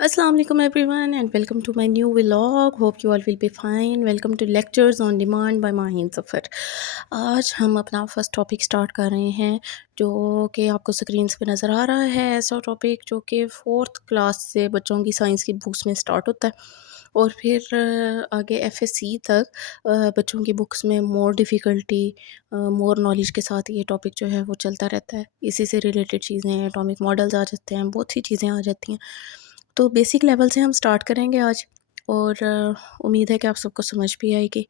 Assalamu alaikum everyone and welcome to my new vlog. Hope you all will be fine. Welcome to lectures on demand by Maheen सफ़र। आज हम अपना first topic start कर रहे हैं जो कि आपको स्क्रीन्स पे नज़र आ रहा है। ऐसा टॉपिक जो कि 4th क्लास से बच्चों की साइंस की बुक्स में स्टार्ट होता है और फिर आगे एफएससी तक बच्चों की बुक्स में मोर डिफ़िकल्टी मोर नॉलेज के साथ ये टॉपिक जो है वो चलता रहता है। इसी से रिलेटेड चीज़ें एटॉमिक मॉडल्स आ जाते हैं, बहुत सी चीज़ें आ जाती हैं। तो बेसिक लेवल से हम स्टार्ट करेंगे आज और उम्मीद है कि आप सबको समझ भी आएगी।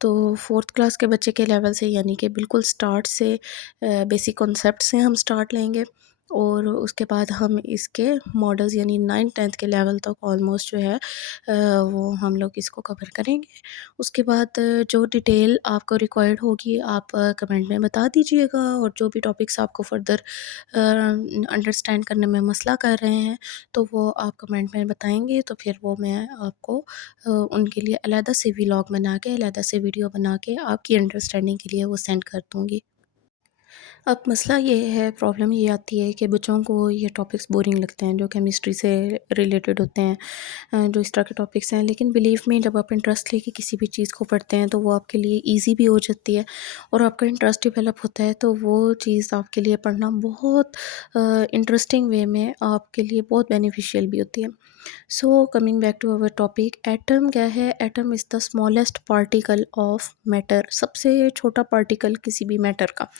तो 4th क्लास के बच्चे के लेवल से यानी कि बिल्कुल स्टार्ट से बेसिक कॉन्सेप्ट से हम स्टार्ट लेंगे और उसके बाद हम इसके मॉडल्स यानी 9th-10th के लेवल तक ऑलमोस्ट जो है वो हम लोग इसको कवर करेंगे। उसके बाद जो डिटेल आपको रिक्वायर्ड होगी आप कमेंट में बता दीजिएगा और जो भी टॉपिक्स आपको फर्दर अंडरस्टैंड करने में मसला कर रहे हैं तो वो आप कमेंट में बताएँगे तो फिर वो मैं आपको उनके लिए अलहदा से व्लॉग बना के, अलहदा से वीडियो बना के आपकी अंडरस्टैंडिंग के लिए वो सेंड कर दूँगी। अब मसला ये है, प्रॉब्लम ये आती है कि बच्चों को ये टॉपिक्स बोरिंग लगते हैं जो केमिस्ट्री से रिलेटेड होते हैं, जो इस तरह के टॉपिक्स हैं। लेकिन बिलीव मी जब आप इंटरेस्ट लेके किसी भी चीज़ को पढ़ते हैं तो वो आपके लिए ईज़ी भी हो जाती है और आपका इंटरेस्ट डेवलप होता है तो वो चीज़ आपके लिए पढ़ना बहुत इंटरेस्टिंग वे में आपके लिए बहुत बेनिफिशियल भी होती है। So coming back to our topic, atom क्या है? Atom is the smallest particle of matter, सबसे छोटा पार्टिकल किसी भी मैटर का।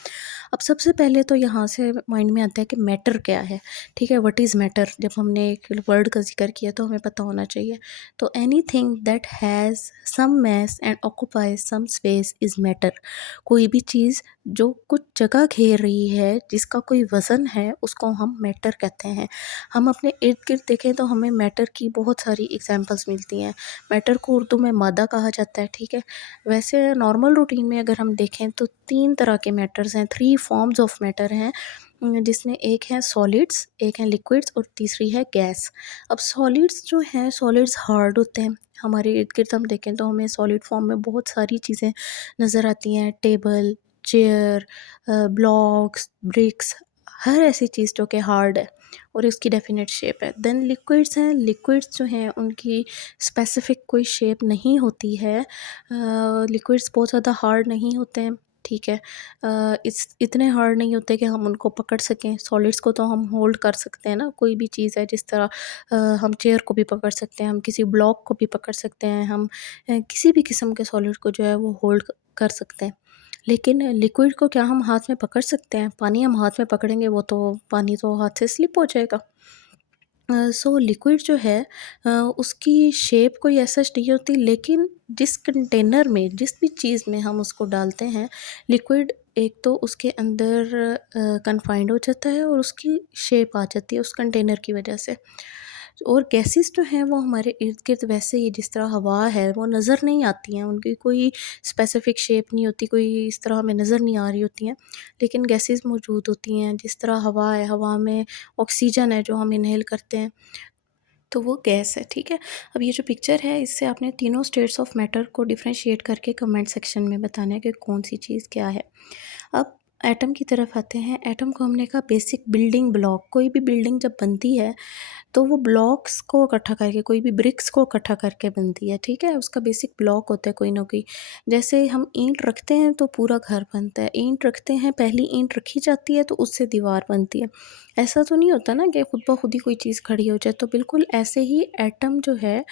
अब सबसे पहले तो यहाँ से माइंड में आता है कि मैटर क्या है, ठीक है? What is matter? जब हमने एक वर्ड का ज़िक्र किया तो हमें पता होना चाहिए। तो anything that has some mass and occupies some space is matter. कोई भी चीज़ जो कुछ जगह घेर रही है, जिसका कोई वज़न है, उसको हम मैटर कहते हैं। हम अपने इर्द-गिर्द देखें तो हमें मैटर की बहुत सारी एग्ज़ाम्पल्स मिलती हैं। मैटर को उर्दू में मादा कहा जाता है, ठीक है? वैसे नॉर्मल रूटीन में अगर हम देखें तो 3 तरह के मैटर्स हैं, 3 फॉर्म्स ऑफ मैटर हैं, जिसमें एक है सॉलिड्स, एक है लिक्विड्स और तीसरी है गैस। अब सॉलिड्स जो हैं, सॉलिड्स हार्ड होते हैं। हमारे इर्द-गिर्द हम देखें तो हमें सॉलिड फॉर्म में बहुत सारी चीज़ें नज़र आती हैं, टेबल, चेयर, ब्लॉक्स, ब्रिक्स, हर ऐसी चीज़ जो कि हार्ड है और इसकी डेफिनेट शेप है। देन लिक्विड्स हैं, लिक्विड्स जो हैं उनकी स्पेसिफिक कोई शेप नहीं होती है। लिक्विड्स बहुत ज़्यादा हार्ड नहीं होते हैं, ठीक है? इस इतने हार्ड नहीं होते कि हम उनको पकड़ सकें। सॉलिड्स को तो हम होल्ड कर सकते हैं ना, कोई भी चीज़ है जिस तरह हम चेयर को भी पकड़ सकते हैं, हम किसी ब्लॉक को भी पकड़ सकते हैं, हम किसी भी किस्म के सॉलिड को जो है वो होल्ड कर सकते हैं। लेकिन लिक्विड को क्या हम हाथ में पकड़ सकते हैं? पानी हम हाथ में पकड़ेंगे वो तो पानी तो हाथ से स्लिप हो जाएगा। सो लिक्विड जो है उसकी शेप कोई ऐसा नहीं होती, लेकिन जिस कंटेनर में, जिस भी चीज़ में हम उसको डालते हैं लिक्विड, एक तो उसके अंदर कन्फाइंड हो जाता है और उसकी शेप आ जाती है उस कंटेनर की वजह से। और गैसेस जो हैं वो हमारे इर्द-गिर्द वैसे ही जिस तरह हवा है वो नज़र नहीं आती हैं, उनकी कोई स्पेसिफ़िक शेप नहीं होती, कोई इस तरह हमें नज़र नहीं आ रही होती हैं, लेकिन गैसेस मौजूद होती हैं। जिस तरह हवा है, हवा में ऑक्सीजन है जो हम इन्हेल करते हैं, तो वो गैस है, ठीक है? अब ये जो पिक्चर है इससे आपने तीनों स्टेट्स ऑफ मैटर को डिफरेंशिएट करके कमेंट सेक्शन में बताना है कि कौन-सी चीज़ क्या है। अब एटम की तरफ आते हैं। एटम को हमने कहा बेसिक बिल्डिंग ब्लॉक, कोई भी बिल्डिंग जब बनती है तो वो ब्लॉक्स को इकट्ठा करके, कोई भी ब्रिक्स को इकट्ठा करके बनती है, ठीक है? उसका बेसिक ब्लॉक होता है कोई ना कोई। जैसे हम ईंट रखते हैं तो पूरा घर बनता है, ईंट रखते हैं, पहली ईंट रखी जाती है तो उससे दीवार बनती है। ऐसा तो नहीं होता ना कि खुद ब खुद ही कोई चीज़ खड़ी हो जाए, तो बिल्कुल ऐसे ही एटम जो है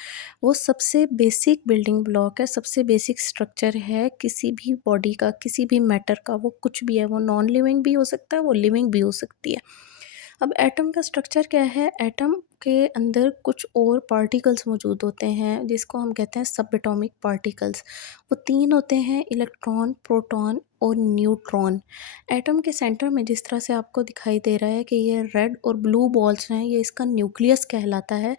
वो सबसे बेसिक बिल्डिंग ब्लॉक है, सबसे बेसिक स्ट्रक्चर है किसी भी बॉडी का, किसी भी मैटर का। वो कुछ भी है, वो नॉन लिविंग भी हो सकता है, वो लिविंग भी हो सकती है। अब एटम का स्ट्रक्चर क्या है? एटम के अंदर कुछ और पार्टिकल्स मौजूद होते हैं जिसको हम कहते हैं सब एटॉमिक पार्टिकल्स। वो 3 होते हैं, इलेक्ट्रॉन, प्रोटॉन और न्यूट्रॉन। एटम के सेंटर में जिस तरह से आपको दिखाई दे रहा है कि ये रेड और ब्लू बॉल्स हैं, ये इसका न्यूक्लियस कहलाता है,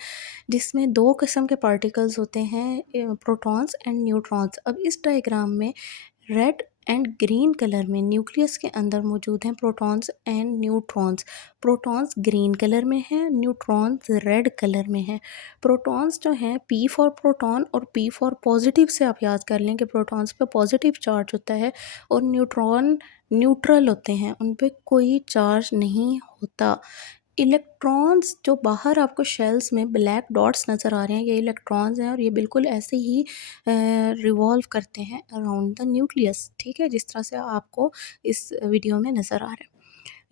जिसमें 2 किस्म के पार्टिकल्स होते हैं, प्रोटॉन्स एंड न्यूट्रॉन्स। अब इस डायग्राम में रेड एंड ग्रीन कलर में न्यूक्लियस के अंदर मौजूद हैं protons and neutrons. Protons green colour में हैं, न्यूट्रॉन्स रेड कलर में हैं। प्रोटॉन्स जो हैं, पी फॉर प्रोटॉन और पी फॉर पॉजिटिव से आप याद कर लें कि प्रोटॉन्स पे पॉजिटिव चार्ज होता है और न्यूट्रॉन न्यूट्रल होते हैं, उन पे कोई चार्ज नहीं होता। इलेक्ट्रॉन्स जो बाहर आपको शेल्स में ब्लैक डॉट्स नज़र आ रहे हैं, ये इलेक्ट्रॉन्स हैं और ये बिल्कुल ऐसे ही रिवॉल्व करते हैं अराउंड द न्यूक्लियस, ठीक है? जिस तरह से आपको इस वीडियो में नज़र आ रहा है।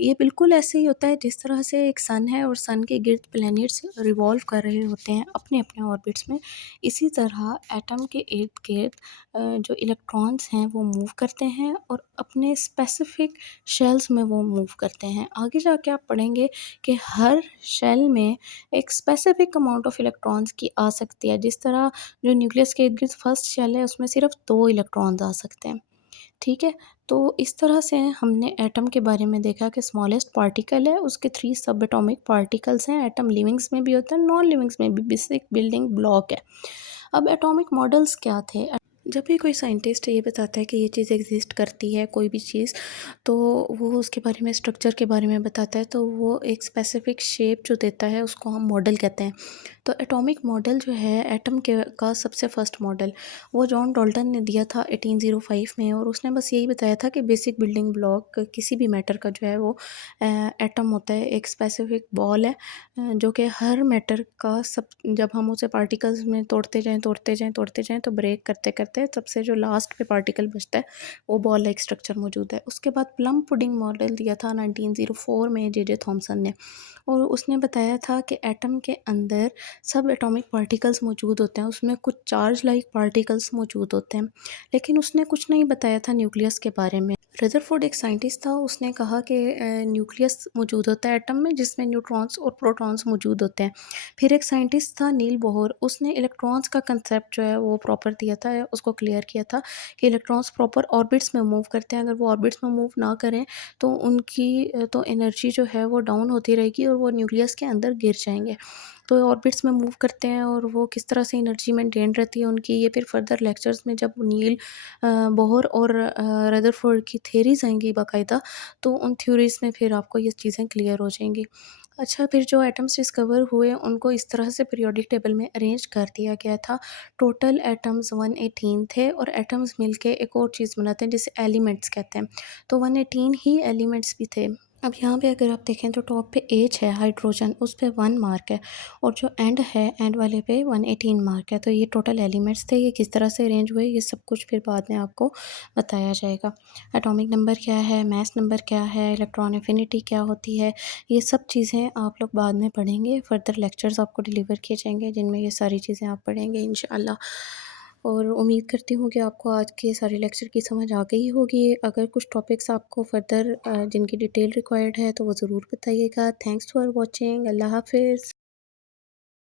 ये बिल्कुल ऐसे ही होता है जिस तरह से एक सन है और सन के गिर्द प्लैनेट्स रिवॉल्व कर रहे होते हैं अपने-अपने ऑर्बिट्स में, इसी तरह एटम के इर्द-गिर्द जो इलेक्ट्रॉन्स हैं वो मूव करते हैं और अपने स्पेसिफिक शेल्स में वो मूव करते हैं। आगे जाके आप पढ़ेंगे कि हर शेल में एक स्पेसिफिक अमाउंट ऑफ इलेक्ट्रॉन्स की आ सकती है। जिस तरह जो न्यूक्लियस के इर्द-गिर्द फर्स्ट शेल है उसमें सिर्फ 2 इलेक्ट्रॉन्स आ सकते हैं। ठीक है? तो इस तरह से हमने एटम के बारे में देखा कि स्मॉलेस्ट पार्टिकल है, उसके 3 सब एटॉमिक पार्टिकल्स हैं। एटम लिविंग्स में भी होता है, नॉन लिविंग्स में भी बेसिक बिल्डिंग ब्लॉक है। अब एटॉमिक मॉडल्स क्या थे? जब भी कोई साइंटिस्ट ये बताता है कि ये चीज़ एग्ज़िस्ट करती है, कोई भी चीज़, तो वो उसके बारे में, स्ट्रक्चर के बारे में बताता है, तो वो एक स्पेसिफ़िक शेप जो देता है उसको हम मॉडल कहते हैं। तो एटॉमिक मॉडल जो है एटम के का सबसे फर्स्ट मॉडल वो जॉन डाल्टन ने दिया था 1805 में, और उसने बस यही बताया था कि बेसिक बिल्डिंग ब्लॉक किसी भी मैटर का जो है वो एटम होता है, एक स्पेसिफ़िक बॉल है जो कि हर मैटर का सब, जब हम उसे पार्टिकल्स में तोड़ते जाएँ तो ब्रेक करते सबसे जो लास्ट पे पार्टिकल बचता है वो बॉल लाइक स्ट्रक्चर मौजूद है। उसके बाद प्लम पुडिंग मॉडल दिया था 1904 में जे थॉमसन ने, और उसने बताया था कि एटम के अंदर सब एटॉमिक पार्टिकल्स मौजूद होते हैं, उसमें कुछ चार्ज लाइक पार्टिकल्स मौजूद होते हैं, लेकिन उसने कुछ नहीं बताया था न्यूक्लियस के बारे में। रदरफोर्ड एक साइंटिस्ट था, उसने कहा कि न्यूक्लियस मौजूद होता है एटम में जिसमें न्यूट्रॉन्स और प्रोटॉन्स मौजूद होते हैं। फिर एक साइंटिस्ट था नील बोहर, उसने इलेक्ट्रॉन्स का कंसेप्ट जो है वो प्रॉपर दिया था, उसको क्लियर किया था कि इलेक्ट्रॉन्स प्रॉपर ऑर्बिट्स में मूव करते हैं, अगर वो ऑर्बिट्स में मूव ना करें तो उनकी तो एनर्जी जो है वो डाउन होती रहेगी और वो न्यूक्लियस के अंदर गिर जाएंगे। तो ऑर्बिट्स में मूव करते हैं और वो किस तरह से एनर्जी मेंटेन रहती है उनकी, ये फिर फर्दर लेक्चर्स में जब नील बोहर और रदरफोर्ड की थ्योरीज आएंगी बाकायदा, तो उन थ्योरीज में फिर आपको ये चीज़ें क्लियर हो जाएंगी। अच्छा, फिर जो एटम्स डिस्कवर हुए उनको इस तरह से पीरियोडिक टेबल में अरेंज कर दिया गया था। टोटल एटम्स 118 थे और एटम्स मिलके एक और चीज़ बनाते हैं जिसे एलिमेंट्स कहते हैं। तो 118 ही एलिमेंट्स भी थे। अब यहाँ पे अगर आप देखें तो टॉप पे एच है हाइड्रोजन, उस पे 1 मार्क है, और जो एंड है, एंड वाले पे 118 मार्क है। तो ये टोटल एलिमेंट्स थे, ये किस तरह से अरेंज हुए ये सब कुछ फिर बाद में आपको बताया जाएगा। एटॉमिक नंबर क्या है, मास नंबर क्या है, इलेक्ट्रॉन एफिनिटी क्या होती है, ये सब चीज़ें आप लोग बाद में पढ़ेंगे। फर्दर लेक्चर्स आपको डिलीवर किए जाएंगे जिनमें ये सारी चीज़ें आप पढ़ेंगे इंशाअल्लाह। और उम्मीद करती हूँ कि आपको आज के सारे लेक्चर की समझ आ गई होगी। अगर कुछ टॉपिक्स आपको फर्दर जिनकी डिटेल रिक्वायर्ड है तो वो ज़रूर बताइएगा। Thanks for watching. अल्लाह हाफ़िज़।